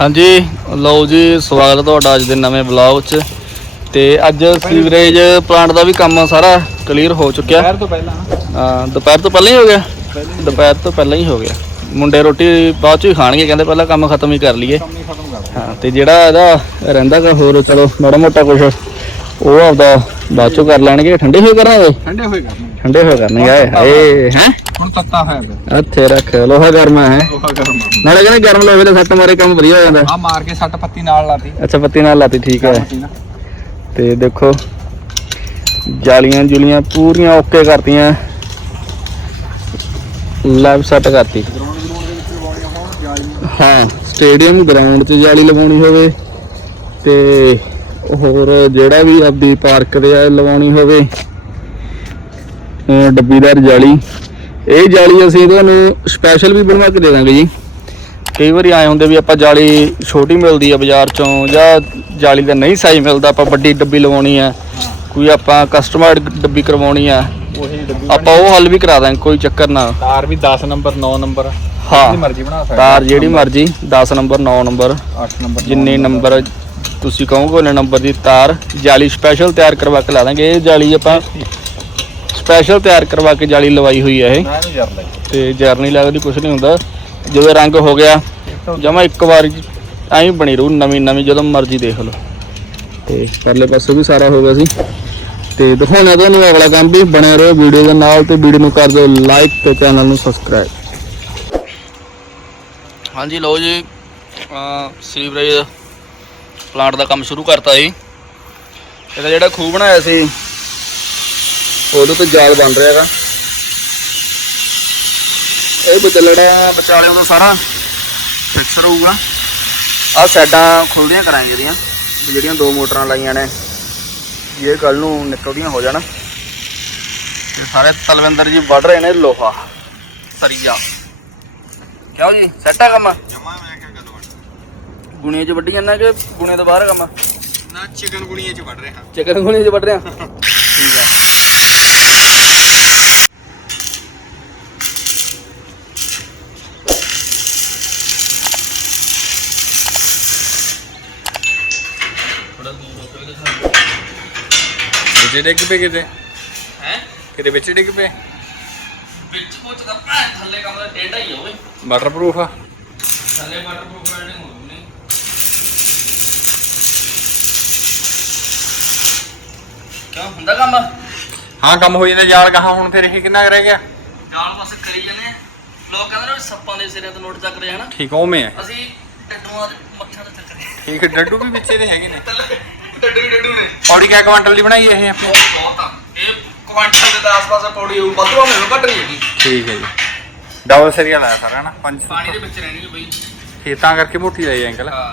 ਹਾਂਜੀ ਲਓ ਜੀ ਸਵਾਗਤ ਹੈ ਤੁਹਾਡਾ ਅੱਜ ਦੇ ਨਵੇਂ ਵਲੌਗ 'ਚ। ਤੇ ਅੱਜ ਸੀਵਰੇਜ ਪਲਾਂਟ ਦਾ ਵੀ ਕੰਮ ਸਾਰਾ ਕਲੀਅਰ ਹੋ ਚੁੱਕਿਆ। ਦੁਪਹਿਰ ਤੋਂ ਪਹਿਲਾਂ। ਹਾਂ, ਦੁਪਹਿਰ ਤੋਂ ਪਹਿਲਾਂ ਹੀ ਹੋ ਗਿਆ? ਦੁਪਹਿਰ ਤੋਂ ਪਹਿਲਾਂ ਹੀ ਹੋ ਗਿਆ। ਮੁੰਡੇ ਰੋਟੀ ਬਾਅਦ ਚ ਹੀ ਖਾਣਗੇ ਕਹਿੰਦੇ ਪਹਿਲਾਂ ਕੰਮ ਖਤਮ ਹੀ ਕਰ ਲਈਏ। ਹੀ ਤੇ ਜਿਹੜਾ ਇਹਦਾ ਰਹਿੰਦਾਗਾ ਹੋਰ ਚਲੋ ਮਾੜਾ ਮੋਟਾ ਕੁਝ ਉਹ ਆਪਦਾ ਬਾਅਦ ਚੋਂ ਕਰ ਲੈਣਗੇ। ਠੰਡੇ ਹੋਏ ਕਰਾਂਗੇ ਠੰਡੇ ਹੋਏ ਕਰਨੇ ਠੰਡੇ ਹੋਏ ਕਰਨਗੇ ਆਏ ਹਾਏ ਹੈ। ਹੁਣ ਤੱਤਾ ਪਿਆ ਇੱਥੇ ਰੱਖ ਲੋਹਾ ਗਰਮਾ ਹੈ। ਲੋਹਾ ਗਰਮ ਨਾਲੇ ਕਹਿੰਦੇ ਗਰਮ ਲੋਹੇ ਦੇ ਸੱਟ ਮਾਰੇ ਕੰਮ ਵਧੀਆ ਹੋ ਜਾਂਦਾ। ਆ ਮਾਰ ਕੇ ਸੱਟ ਪੱਤੀ ਨਾਲ ਲਾਤੀ। ਅੱਛਾ ਪੱਤੀ ਨਾਲ ਲਾਤੀ ਠੀਕ ਹੈ। ਤੇ ਦੇਖੋ ਜਾਲੀਆਂ ਜੁਲੀਆਂ ਪੂਰੀਆਂ ਓਕੇ ਕਰਤੀਆਂ। ਲੈਬ ਸੈੱਟ ਕਰਤੀ। ਹਾਂ ਸਟੇਡੀਅਮ ਗਰਾਊਂਡ 'ਚ ਜਾਲੀ ਲਗਾਉਣੀ ਹੋਵੇ ਤੇ ਹੋਰ ਜਿਹੜਾ ਵੀ ਆਪਦੀ ਪਾਰਕ ਦੇ ਆ ਲਗਾਉਣੀ ਹੋਵੇ। ਡੱਬੀਦਾਰ ਜਾਲੀ। ਇਹ ਜਾਲੀ ਅਸੀਂ ਤੁਹਾਨੂੰ ਸਪੈਸ਼ਲ ਵੀ ਬਣਵਾ ਕੇ ਦੇ ਦਾਂਗੇ ਜੀ। ਕਈ ਵਾਰੀ ਆਏ ਹੁੰਦੇ ਵੀ ਆਪਾਂ ਜਾਲੀ ਛੋਟੀ ਮਿਲਦੀ ਆ ਬਾਜ਼ਾਰ ਚੋਂ ਜਾਂ ਜਾਲੀ ਦਾ ਨਹੀਂ ਸਾਈਜ਼ ਮਿਲਦਾ ਆਪਾਂ ਵੱਡੀ ਡੱਬੀ ਲਵਾਉਣੀ ਆ ਕੋਈ ਆਪਾਂ ਕਸਟਮਰ ਡੱਬੀ ਕਰਵਾਉਣੀ ਆ ਆਪਾਂ ਉਹ ਹੱਲ ਵੀ ਕਰਾ ਦਾਂਗੇ ਕੋਈ ਚੱਕਰ ਨਾ। ਤਾਰ ਵੀ 10 ਨੰਬਰ 9 ਨੰਬਰ। ਹਾਂ ਮਰਜ਼ੀ ਬਣਾ ਸਕਦੇ ਤਾਰ ਜਿਹੜੀ ਮਰਜ਼ੀ 10 ਨੰਬਰ 9 ਨੰਬਰ। 8 ਨੰਬਰ ਜਿੰਨੇ ਨੰਬਰ। ਤੁਸੀਂ ਕਹੋਗੇ ਉਹਨੇ ਨੰਬਰ ਦੀ ਤਾਰ ਜਾਲੀ ਸਪੈਸ਼ਲ ਤਿਆਰ ਕਰਵਾ ਕੇ ਲਾ ਦਾਂਗੇ। ਇਹ ਜਾਲੀ ਆਪਾਂ ਸਪੈਸ਼ਲ ਤਿਆਰ ਕਰਵਾ ਕੇ ਜਾਲੀ ਲਵਾਈ ਹੋਈ ਹੈ ਇਹ। ਨਾ ਇਹਨੂੰ ਜਰ ਤੇ ਜਰ ਨਹੀਂ ਲੱਗਦੀ ਕੁਝ ਨਹੀਂ ਹੁੰਦਾ। ਜਦੋਂ ਰੰਗ ਹੋ ਗਿਆ ਜਮਾ ਇੱਕ ਵਾਰ ਐਂ ਬਣੀ ਰਹੂ ਨਵੀਂ ਨਵੀਂ ਜਦੋਂ ਮਰਜ਼ੀ ਦੇਖ ਲਓ। ਤੇ ਪਰਲੇ ਪਾਸੇ ਵੀ ਸਾਰਾ ਹੋ ਗਿਆ ਸੀ। ਤੇ ਦਿਖਾਉਣਾ ਤੁਹਾਨੂੰ ਅਗਲਾ ਕੰਮ ਵੀ ਬਣਿਆ ਰਹੋ ਵੀਡੀਓ ਦੇ ਨਾਲ ਤੇ ਵੀਡੀਓ ਨੂੰ ਕਰ ਦਿਓ ਲਾਈਕ ਤੇ ਚੈਨਲ ਨੂੰ ਸਬਸਕ੍ਰਾਈਬ ਹਾਂਜੀ ਲਓ ਜੀ ਸੀਵਰੇਜ ਪਲਾਂਟ ਦਾ ਕੰਮ ਸ਼ੁਰੂ ਕਰਤਾ ਜੀ। ਇਹਦਾ ਜਿਹੜਾ ਖੂਹ ਬਣਾਇਆ ਸੀ ਉਹਦੇ ਤੇ ਜਾਲ ਬਣ ਰਿਹਾ ਹੈਗਾ। ਇਹ ਬਚਲੜਾ ਵਿਚਾਲਿਆਂ ਦਾ ਸਾਰਾ ਫਿਕਸਰ ਹੋਊਗਾ। ਆਹ ਸਾਈਡਾਂ ਖੁੱਲਦੀਆਂ ਕਰਾਂਗੇ ਇਹਦੀਆਂ ਜਿਹੜੀਆਂ ਦੋ ਮੋਟਰਾਂ ਲਾਈਆਂ ਨੇ। ਇਹ ਕੱਲ ਨੂੰ ਨਿਕਲਦੀਆਂ ਹੋ ਜਾਣ। ਇਹ ਸਾਰੇ ਤਲਵਿੰਦਰ ਜੀ ਵੱਢ ਰਹੇ ਨੇ ਲੋਹਾ ਸਰੀਆ। ਕਿਉਂ ਜੀ? ਸੈੱਟ ਆ ਕੰਮ? ਜਮਾ ਮੈਂ ਕਿਹਾ ਕਦੋਂ ਗੁਣੀਆਂ 'ਚ ਵੱਢੀ ਜਾਂਦਾ ਕਿ ਗੁਣੀਆਂ ਤੋਂ ਬਾਹਰ ਕੰਮ? ਨਾ ਚਿਕਨ ਗੁਣੀਆਂ ਚ ਵੱਢ ਰਿਹਾ। ਚਿਕਨ ਗੁਣੀਆਂ 'ਚ ਵੱਢ ਰਿਹਾ? ਠੀਕ ਆ। ਵਿੱਚ ਡਿੱਗ ਪਏ ਕਿਤੇ? ਹੈ? ਕਿਤੇ ਵਿੱਚ ਡਿੱਗ ਪਏ? ਵਿੱਚ ਕੁਝ ਦਾ ਭੈਣ ਥੱਲੇ ਕੰਮ ਦਾ ਟੇਢਾ ਹੀ ਹੋਵੇ ਵਾਟਰਪ੍ਰੂਫ ਆ? ਥੱਲੇ ਵਾਟਰਪ੍ਰੂਫ ਵੈਲਡਿੰਗ ਹੋਣੀ ਨਹੀਂ। ਕਿਉਂ? ਹੁੰਦਾ ਕੰਮ? ਹਾਂ ਕੰਮ ਹੋ ਜਾਂਦਾ ਜਾਲ ਕਹਾ ਹੁਣ ਫਿਰ ਇਹ ਕਿੰਨਾ ਕੁ ਰਹਿ ਗਿਆ? ਜਾਲ ਬਸ ਕਰੀ ਜਾਂਦੇ ਆ। ਲੋਕ ਕਹਿੰਦੇ ਨੇ ਸੱਪਾਂ ਦੇ ਸਿਰੇ ਤੋਂ ਨੋਟ ਚੱਕ ਰਹੇ ਹਨਾ? ਠੀਕ ਉਵੇਂ ਆ। ਅਸੀਂ ਡੱਡੂਆਂ ਦੇ ਮੱਥਿਆਂ ਤੇ ਚੱਕ ਰਹੇ ਠੀਕ ਡੱਡੂ ਵੀ ਵਿੱਚ ਇਹਦੇ ਹੈਗੇ ਨੇ। ਡੱਡੂ ਹੀ ਡੱਡੂ ਨੇ। ਔੜੀ ਕਿਆ ਕੁਆਂਟਲ ਦੀ ਬਣਾਈ ਇਹ ਆਪਣੀ? ਬਹੁਤ ਬਹੁਤ ਆ। ਇਹ ਕੁਆਂਟਲ ਦੇ ਆਸ-ਪਾਸ ਪੌੜੀ ਹੋਊ ਵੱਧ ਨੂੰ ਘੱਟ ਨਹੀਂ ਹੈਗੀ। ਠੀਕ ਹੈ ਜੀ। ਡਬਲ ਸਰੀਆ ਲਾਇਆ ਸਾਰਾ ਨਾ ਪੰਜ ਪਾਣੀ ਦੇ ਵਿੱਚ ਰਹਿਣੀ ਹੈ ਬਈ। ਇਹ ਤਾਂ ਕਰਕੇ ਮੋਟੀ ਆਈ ਐਂਗਲ ਹਾਂ।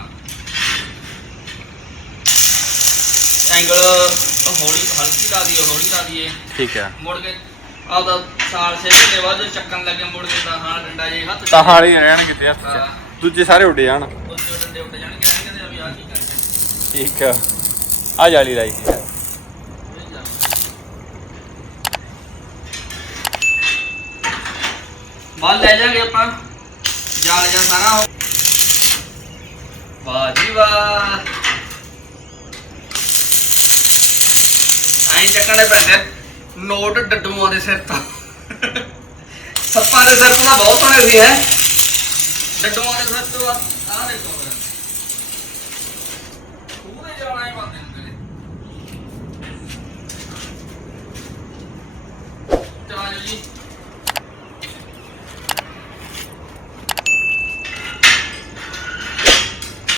ਐਂਗਲ ਹੌਲੀ ਹਲਕੀ ਲਾ ਦਈਏ ਹੌਲੀ ਲਾ ਦਈਏ ਠੀਕ ਹੈ ਮੁੜ ਕੇ ਆਪਦਾ ਸਾਲ ਛੇ ਮਹੀਨੇ ਬਾਅਦ ਚੱਕਣ ਲੱਗੇ ਮੁੜ ਕੇ ਤਾਂ ਹਾਂ ਡੰਡਾ ਜੇ ਹੱਥ 'ਚ ਤਾਂ ਹਾਲੇ ਰਹਿਣਗੇ ਤੇ ਹੱਥ ਹਾਂ। 'ਚ ਦੂਜੇ ਸਾਰੇ ਉੱਡੇ ਜਾਣ। ਡੰਡੇ ਜਾਣਗੇ ਆ ਕੀ ਠੀਕ ਆ। ਆ ਜਾਲੀ ਲਾਈ ਸੀ ਬਾਲ ਲੈ ਜਾਗੇ ਆਪਾਂ। ਜਾਲ ਜਾ ਸਾਰਾ ਹੋ ਵਾਹ ਜੀ ਵਾਹ। ਆਈ ਚੱਕਣੇ ਪੈਂਦੇ। ਨੋਟ ਡੱਡੂਆਂ ਦੇ ਸਿਰ ਤੋਂ। ਸੱਪਾਂ ਦੇ ਸਿਰ ਤੋਂ ਤਾਂ ਬਹੁਤ ਹੋਣੇ ਸੀ, ਹੈ। ਡੱਡੂਆਂ ਦੇ ਸਿਰ ਤੋਂ ਆ ਦੇਖੋ ਮੇਰਾ। ਪੂਰੇ ਜਾਣਾ ਹੀ ਬੰਦੇ ਹੁੰਦੇ ਨੇ ਚਲੋ ਜੀ